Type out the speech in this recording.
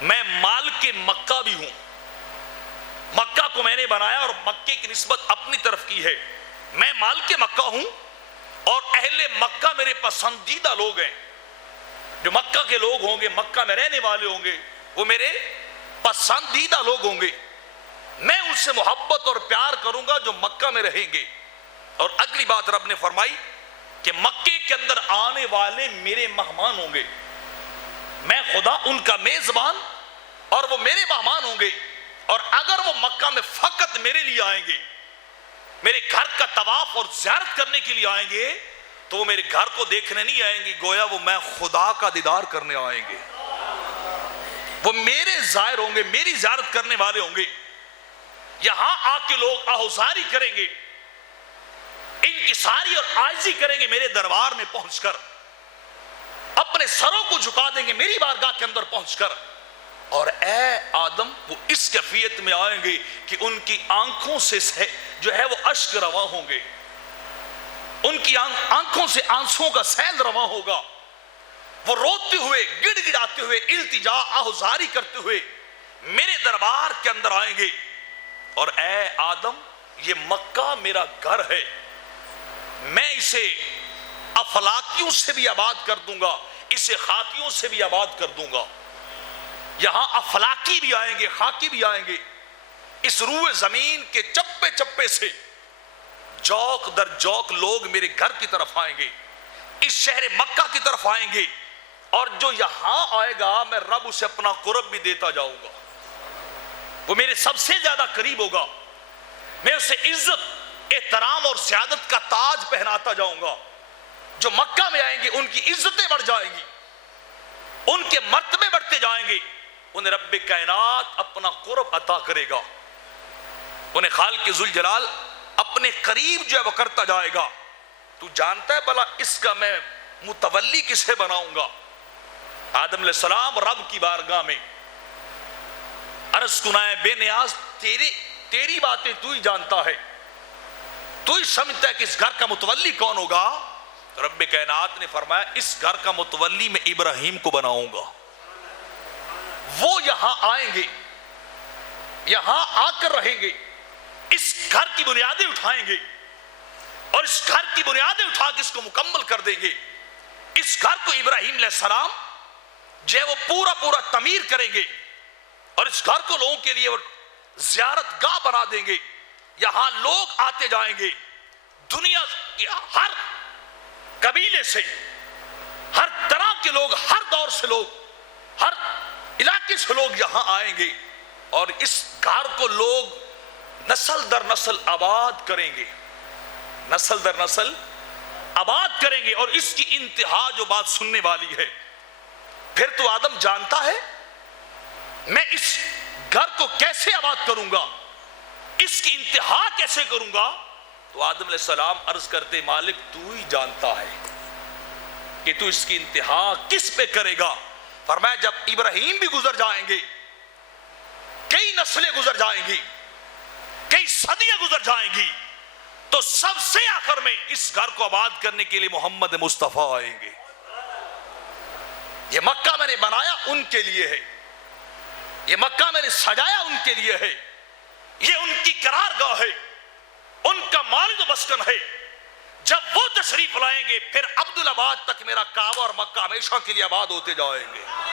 میں مالک مکہ بھی ہوں، مکہ کو میں نے بنایا اور مکے کی نسبت اپنی طرف کی ہے۔ میں مالک مکہ ہوں اور اہل مکہ میرے پسندیدہ لوگ ہیں۔ جو مکہ کے لوگ ہوں گے، مکہ میں رہنے والے ہوں گے، وہ میرے پسندیدہ لوگ ہوں گے۔ میں ان سے محبت اور پیار کروں گا جو مکہ میں رہیں گے۔ اور اگلی بات رب نے فرمائی کہ مکے کے اندر آنے والے میرے مہمان ہوں گے، میں خدا ان کا میزبان اور وہ میرے مہمان ہوں گے۔ اور اگر وہ مکہ میں فقط میرے لیے آئیں گے، میرے گھر کا طواف اور زیارت کرنے کے لیے آئیں گے، تو وہ میرے گھر کو دیکھنے نہیں آئیں گے، گویا وہ میں خدا کا دیدار کرنے آئیں گے۔ وہ میرے زائر ہوں گے، میری زیارت کرنے والے ہوں گے۔ یہاں آ کے لوگ آہوزاری کریں گے، انکساری اور عاجزی کریں گے میرے دربار میں پہنچ کر، اپنے سروں کو جھکا دیں گے میری بارگاہ کے اندر پہنچ کر۔ اور اے آدم، وہ اس کیفیت میں آئیں گے کہ ان کی آنکھوں سے جو ہے وہ اشک رواں ہوں گے، ان کی آنکھوں سے آنسوں کا سیل رواں ہوگا۔ وہ روتے ہوئے، گڑ گڑاتے ہوئے، التجا آہوزاری کرتے ہوئے میرے دربار کے اندر آئیں گے۔ اور اے آدم، یہ مکہ میرا گھر ہے، میں اسے افلاکیوں سے بھی آباد کر دوں گا، اسے خاکیوں سے بھی آباد کر دوں گا۔ یہاں افلاکی بھی آئیں گے، خاکی بھی آئیں گے۔ اس روح زمین کے چپے چپے سے جوک در جوک لوگ میرے گھر کی طرف آئیں گے، اس شہر مکہ کی طرف آئیں گے۔ اور جو یہاں آئے گا، میں رب اسے اپنا قرب بھی دیتا جاؤں گا، وہ میرے سب سے زیادہ قریب ہوگا، میں اسے عزت، احترام اور سیادت کا تاج پہناتا جاؤں گا۔ جو مکہ میں آئیں گے ان کی عزتیں بڑھ جائیں گی، ان کے مرتبے بڑھتے جائیں گے، انہیں رب کائنات اپنا قرب عطا کرے گا، انہیں خالق ذوالجلال اپنے قریب جو ہے وہ کرتا جائے گا۔ تو جانتا ہے بھلا اس کا میں متولی کسے بناؤں گا؟ آدم علیہ السلام رب کی بارگاہ میں عرض کنائے بے نیاز، تیری باتیں تو ہی جانتا ہے، تو ہی سمجھتا ہے کہ اس گھر کا متولی کون ہوگا۔ رب کائنات نے فرمایا اس گھر کا متولی میں ابراہیم کو بناؤں گا۔ وہ یہاں آئیں گے، یہاں آ کر رہیں گے، اس گھر کی بنیادیں اٹھائیں گے، اور اس گھر کی بنیادیں اٹھا کے اس کو مکمل کر دیں گے۔ اس گھر کو ابراہیم علیہ السلام جو ہے وہ پورا تعمیر کریں گے، اور اس گھر کو لوگوں کے لیے زیارت گاہ بنا دیں گے۔ یہاں لوگ آتے جائیں گے، دنیا کے ہر قبیلے سے، ہر طرح کے لوگ، ہر دور سے لوگ، ہر علاقے سے لوگ یہاں آئیں گے، اور اس گھر کو لوگ نسل در نسل آباد کریں گے، نسل در نسل آباد کریں گے۔ اور اس کی انتہا جو بات سننے والی ہے، پھر تو آدم جانتا ہے میں اس گھر کو کیسے آباد کروں گا، اس کی انتہا کیسے کروں گا؟ تو آدم علیہ السلام عرض کرتے مالک تو ہی جانتا ہے کہ تو اس کی انتہا کس پہ کرے گا۔ فرمایا جب ابراہیم بھی گزر جائیں گے، کئی نسلیں گزر جائیں گی، کئی صدیاں گزر جائیں گی، تو سب سے آخر میں اس گھر کو آباد کرنے کے لیے محمد مصطفیٰ آئیں گے۔ یہ مکہ میں نے بنایا ان کے لیے ہے، یہ مکہ میں نے سجایا ان کے لیے ہے، یہ ان کی قرار گاہ ہے، ان کا مالد و مسکن ہے۔ جب وہ تشریف لائیں گے، پھر عبدالآباد تک میرا کعبہ اور مکہ ہمیشہ کے لیے آباد ہوتے جائیں گے۔